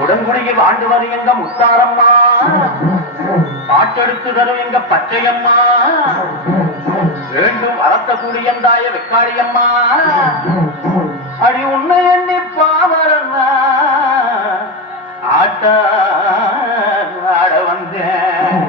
உடன்குடியில் ஆண்டுவது எங்க முத்தாரம்மா? பாட்டெடுத்து தரும் எங்க பச்சையம்மா? வேண்டும் அரத்த குடியந்தாய வெக்காளியம்மா? அடி உன்னை எண்ணி பாவரன்னா ஆட்ட ஆட வந்தேன்.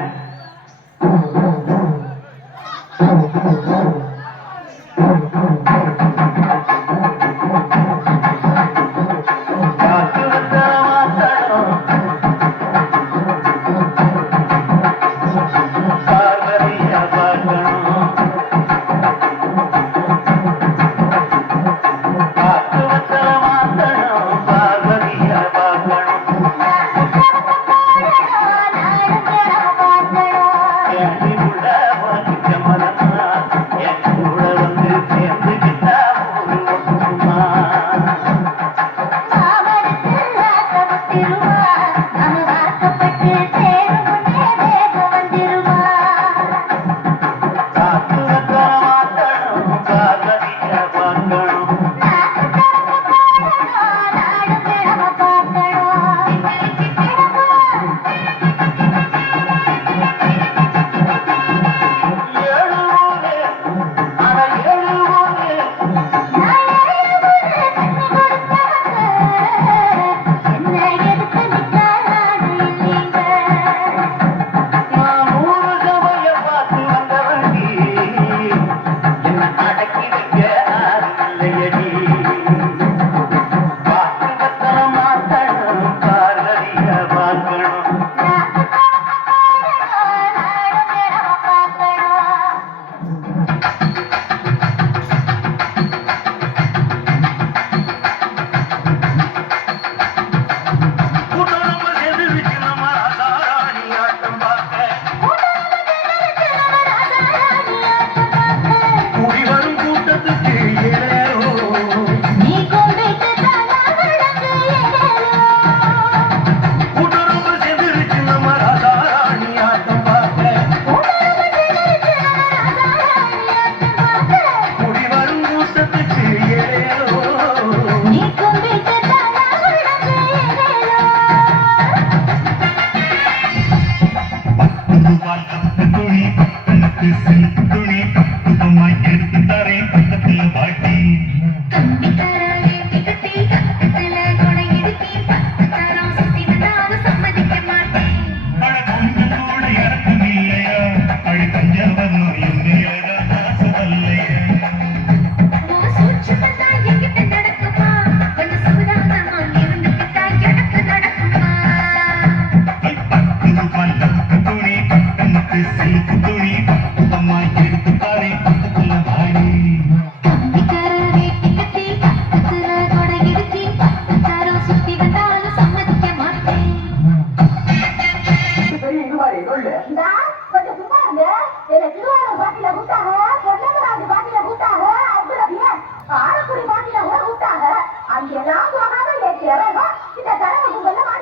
இதுவாரி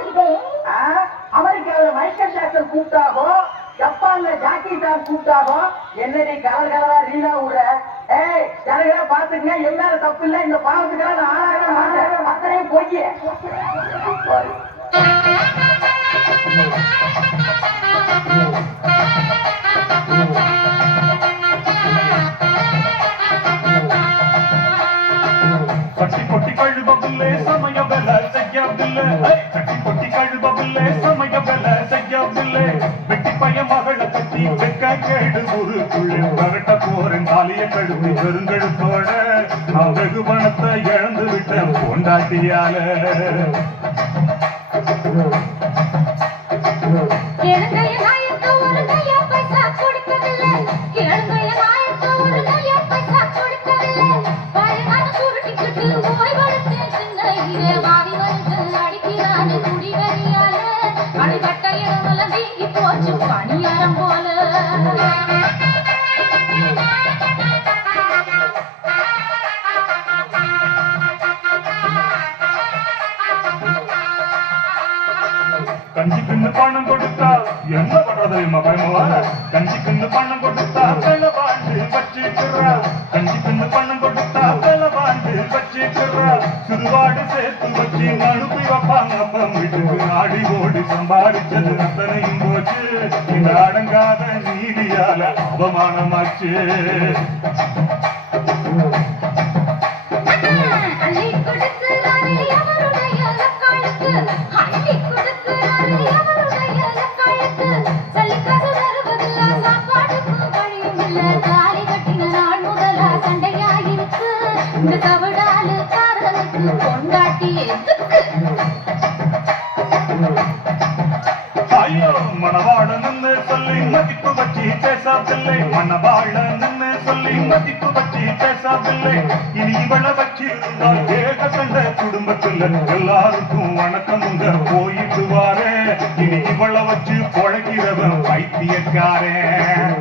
சொல்லு அமெரிக்காவில் மைக்கேல் ஜாக்சன் கூப்பிட்டாகோ ஜப்பான்ல ஜாக்கி சான் கூப்பிட்டாகோ என்னடி கலர் கலரா ரீலா விட ஏய் கலகலா பாத்துக்கங்க எல்லாரும் தப்பு இல்ல. இந்த பாவத்துக்கெல்லாம் நான் ஆளாக மாட்டேன். அத்தனையும் போய் செய்யவில்லை ஐ, கட்டி பொட்டி கழுவவில்லை. சமய வேலை செய்யவில்லை. வெட்டி பைய மகளை கட்டி வெக்க கேடு ஊருக்குள்ளே கரட்ட போறேன். தாலிய கழுவி பெருங்கழுத்தோட நான் வெகு பணத்தை இழந்து விட்டேன். பொண்டாட்டியால. எழுந்த என்ன பண்றது தெரியுமா? பயமாவா கஞ்சிக்குன்னு பணம் கொடுத்தா வெள்ள பாண்டு வச்சுக்கிறா கஞ்சிக்குன்னு பணம் கொடுத்தா வெள்ள பாண்டு வச்சுக்கிறா சுடுவாடு சேர்த்து வச்சு அனுப்பி வைப்பாங்க. சம்பாதிச்சது அத்தனையும் போச்சு. இந்த அடங்காத நீதியால அவமானமாச்சு. ஐயோ மணவாளன்னு சொல்லி மதிப்பு வச்சு பேசாதில்லை மணவாளன்னு சொல்லி மதிப்பு வச்சு பேசாதில்லை இனி இவளை வச்சிருந்தால் ஏக சண்டை குடும்பத்துல எல்லாருக்கும் வணக்கம் உங்க போயிடுவாரே இனி இவளை வச்சு பொழைக்கிறவன் பைத்தியக்காரன்